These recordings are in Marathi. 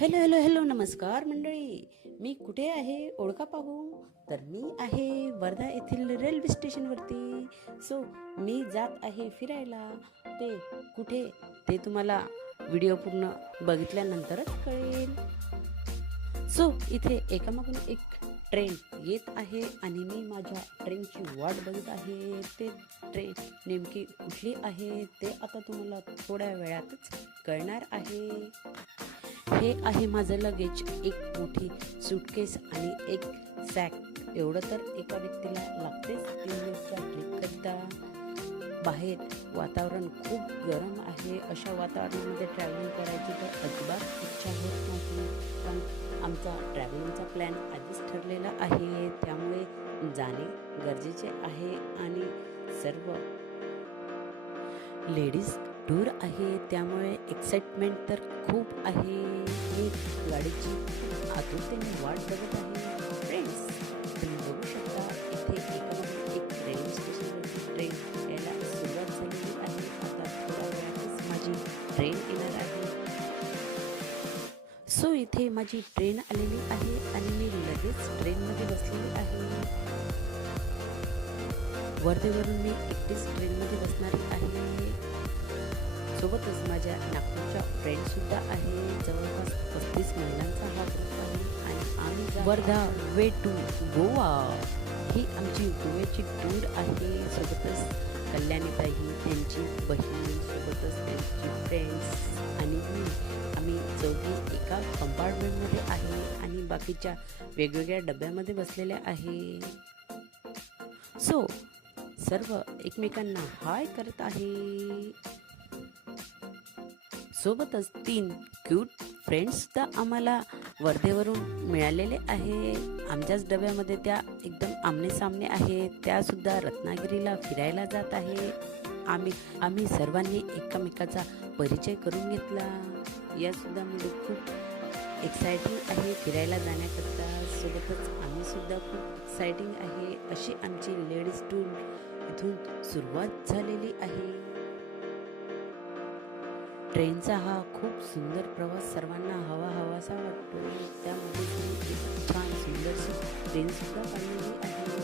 हॅलो हॅलो हॅलो नमस्कार मंडळी. मी कुठे आहे ओळखा पाहू. तर मी आहे वर्धा येथील रेल्वे स्टेशनवरती. सो मी जात आहे फिरायला. ते कुठे ते तुम्हाला व्हिडिओ पूर्ण बघितल्यानंतरच कळेल. सो इथे एकामागून एक ट्रेन येत आहे आणि मी माझ्या ट्रेनची वाट बघत आहे. ते ट्रेन नेमकी कुठली आहे ते आता तुम्हाला थोड्या वेळातच कळणार आहे. हे आहे माझं लगेज, एक मोठी सूटकेस आणि एक सॅक. एवढं तर एका व्यक्तीला लागतेच 3 दिवसाच्या ट्रिपकरिता. बाहेर वातावरण खूप गरम आहे. अशा वातावरणामध्ये ट्रॅव्हलिंग करायची तर अजिबात इच्छा होत नाही. पण आमचा ट्रॅव्हलिंगचा प्लॅन आधीच ठरलेला आहे, त्यामुळे जाणे गरजेचे आहे. आणि सर्व लेडीज टूर आहे, त्यामुळे एक्साइटमेंट तर खूप आहे. मी गाडीची आतुरतेने वाट बघत आहे. फ्रेंड्स, तुम्ही बघू शकता इथे एकामागून एक रेल्वे स्टेशनवरती ट्रेन यायला सुरुवात झालेली आहे. आता थोड्या वेळातच माझी ट्रेन येणार आहे. सो इथे माझी ट्रेन आलेली आहे आणि मी लगेच ट्रेनमध्ये बसलेली आहे. वर्धेवरून मी एकटीच ट्रेनमध्ये बसणारी आहे. सोबतच माझ्या नागपूरच्या फ्रेंडसुद्धा आहे. जवळपास 35 महिलांचा हा ग्रुप आहे आणि आम्ही वर्धा वे टू गोवा ही आमची गोव्याची टूर आहे. सोबतच कल्याणीताई, त्यांची बहीण, सोबतच त्यांची फ्रेंड्स आणि मी, आम्ही चौघी एका कंपार्टमेंटमध्ये आहे आणि बाकीच्या वेगवेगळ्या डब्यामध्ये बसलेल्या आहे. सो सर्व एकमेकांना हाय करत आहे. सोबतच 3 क्यूट फ्रेंड्ससुद्धा आम्हाला वर्धेवरून मिळालेले आहे. आमच्याच डब्यामध्ये त्या एकदम आमनेसामने आहे. त्यासुद्धा रत्नागिरीला फिरायला जात आहे. आम्ही सर्वांनी एकमेकाचा परिचय करून घेतला. यासुद्धा मुले खूप एक्सायटिंग आहे फिरायला जाण्याकरता. सोबतच आम्हीसुद्धा खूप एक्सायटिंग आहे. अशी आमची लेडीज टूर इथून सुरुवात झालेली आहे. ट्रेनचा हा खूप सुंदर प्रवास सर्वांना हवासा वाटतो. त्यामध्ये एक छान सुंदरशी ट्रेनसुद्धा काढलेली आहे.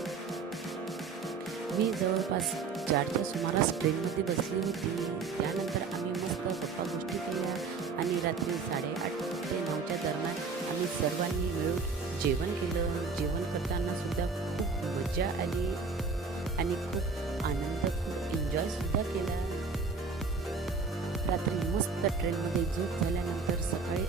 मी जवळपास 4च्या सुमारास ट्रेनमध्ये बसली होती. त्यानंतर आम्ही मस्त गप्पा गोष्टी केल्या आणि रात्री 8:30 ते 9च्या दरम्यान आम्ही सर्वांनी मिळून जेवण केलं. जेवण करताना सुद्धा खूप मजा आली आणि खूप आनंद, खूप एन्जॉयसुद्धा केला. रात्री मस्त ट्रेनमध्ये झोप झाल्यानंतर सकाळी